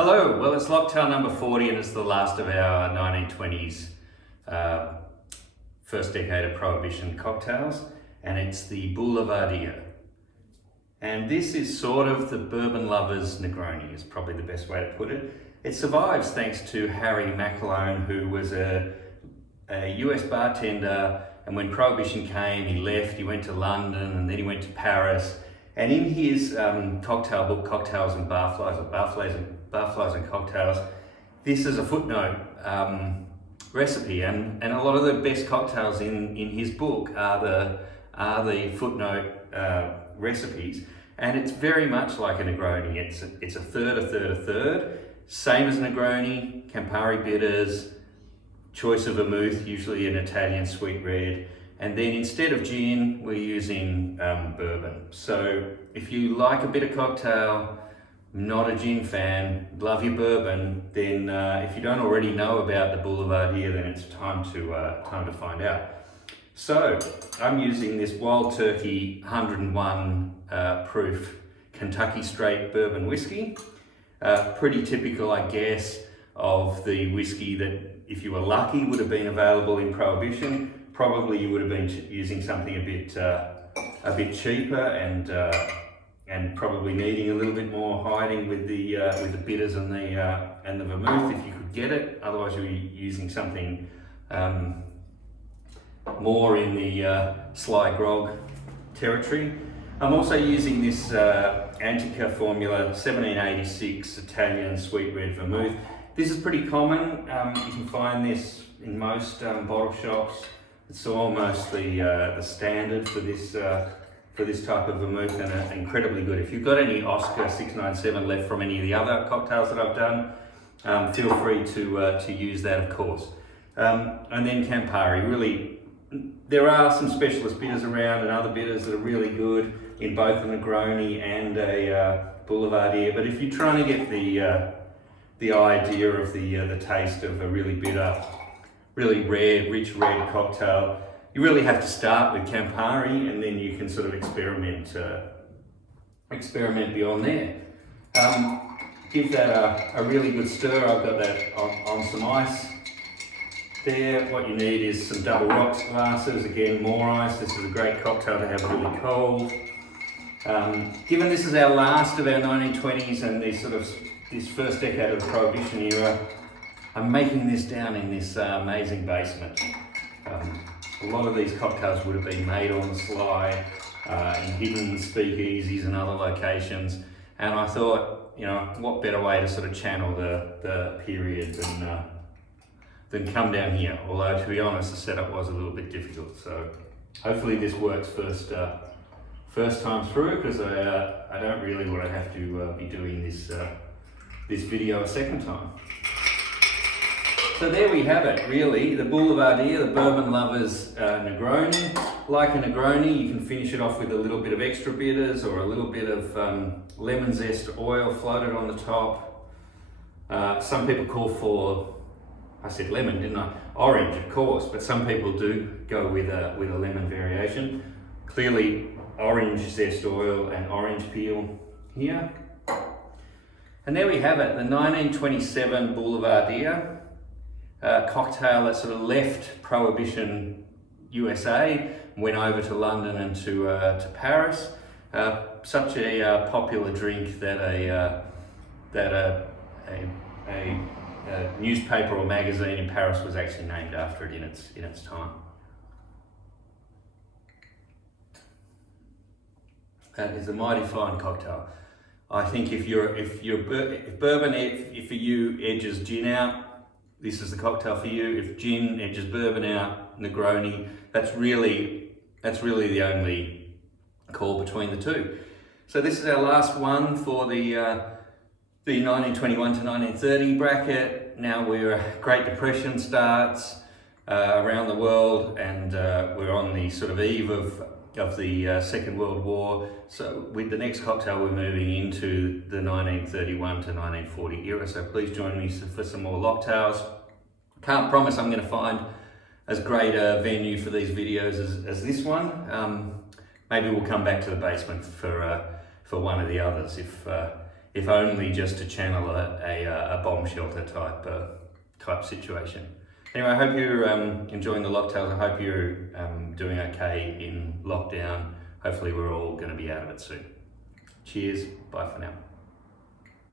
Hello, well it's locktail number 40 and it's the last of our 1920s first decade of Prohibition cocktails, and it's the Boulevardier. And this is sort of the bourbon lover's Negroni, is probably the best way to put it. It survives thanks to Harry McAlone, who was a US bartender, and when Prohibition came he left, he went to London and then he went to Paris. And in his cocktail book, Cocktails and Barflies, or Barflies and Cocktails, this is a footnote recipe, and a lot of the best cocktails in his book are the footnote recipes, and it's very much like a Negroni. It's a third, same as Negroni, Campari bitters, choice of vermouth, usually an Italian sweet red. And then instead of gin, we're using bourbon. So if you like a bitter cocktail, not a gin fan, love your bourbon, then if you don't already know about the Boulevardier, then it's time to find out. So I'm using this Wild Turkey 101 proof Kentucky straight bourbon whiskey. Pretty typical, I guess, of the whiskey that, if you were lucky, would have been available in Prohibition. Probably you would have been using something a bit cheaper and probably needing a little bit more hiding with the bitters and the vermouth if you could get it. Otherwise you'll be using something more in the sly-grog territory. I'm also using this Antica formula 1786 Italian sweet red vermouth. This is pretty common. You can find this in most bottle shops. It's almost the standard for this type of vermouth, and it's incredibly good. If you've got any Oscar 697 left from any of the other cocktails that I've done, feel free to use that, of course. And then Campari. Really, there are some specialist bitters around and other bitters that are really good in both a Negroni and a Boulevardier. But if you're trying to get the idea of the taste of a really bitter, really rare, rich red cocktail, you really have to start with Campari, and then you can sort of experiment beyond there. Give that a really good stir. I've got that on some ice there. What you need is some double rocks glasses. Again, more ice. This is a great cocktail to have really cold. Given this is our last of our 1920s and this first decade of the Prohibition era, I'm making this down in this amazing basement. A lot of these cocktails would have been made on the sly in hidden speakeasies and other locations, and I thought, what better way to sort of channel the period than come down here. Although, to be honest, the setup was a little bit difficult. So hopefully this works first time through, because I don't really want to have to be doing this video a second time. So there we have it, really, the Boulevardier, the bourbon lover's Negroni. Like a Negroni, you can finish it off with a little bit of extra bitters or a little bit of lemon zest oil floated on the top. Some people call for, I said lemon, didn't I? Orange, of course, but some people do go with a lemon variation. Clearly, orange zest oil and orange peel here. And there we have it, the 1927 Boulevardier. Cocktail that sort of left Prohibition USA, went over to London and to Paris. Such a popular drink that a newspaper or magazine in Paris was actually named after it in its time. That is a mighty fine cocktail. I think if bourbon for you edges gin out, this is the cocktail for you. If gin edges bourbon out, Negroni, that's really the only call between the two. So this is our last one for the 1921 to 1930 bracket. Now Great Depression starts around the world, and we're on the sort of eve of the Second World War. So with the next cocktail, we're moving into the 1931 to 1940 era. So please join me for some more locktails. Can't promise I'm going to find as great a venue for these videos as this one. Maybe we'll come back to the basement for one of the others if only just to channel a bomb shelter type situation. Anyway, I hope you're enjoying the locktails. I hope you're doing okay in lockdown. Hopefully we're all going to be out of it soon. Cheers, bye for now.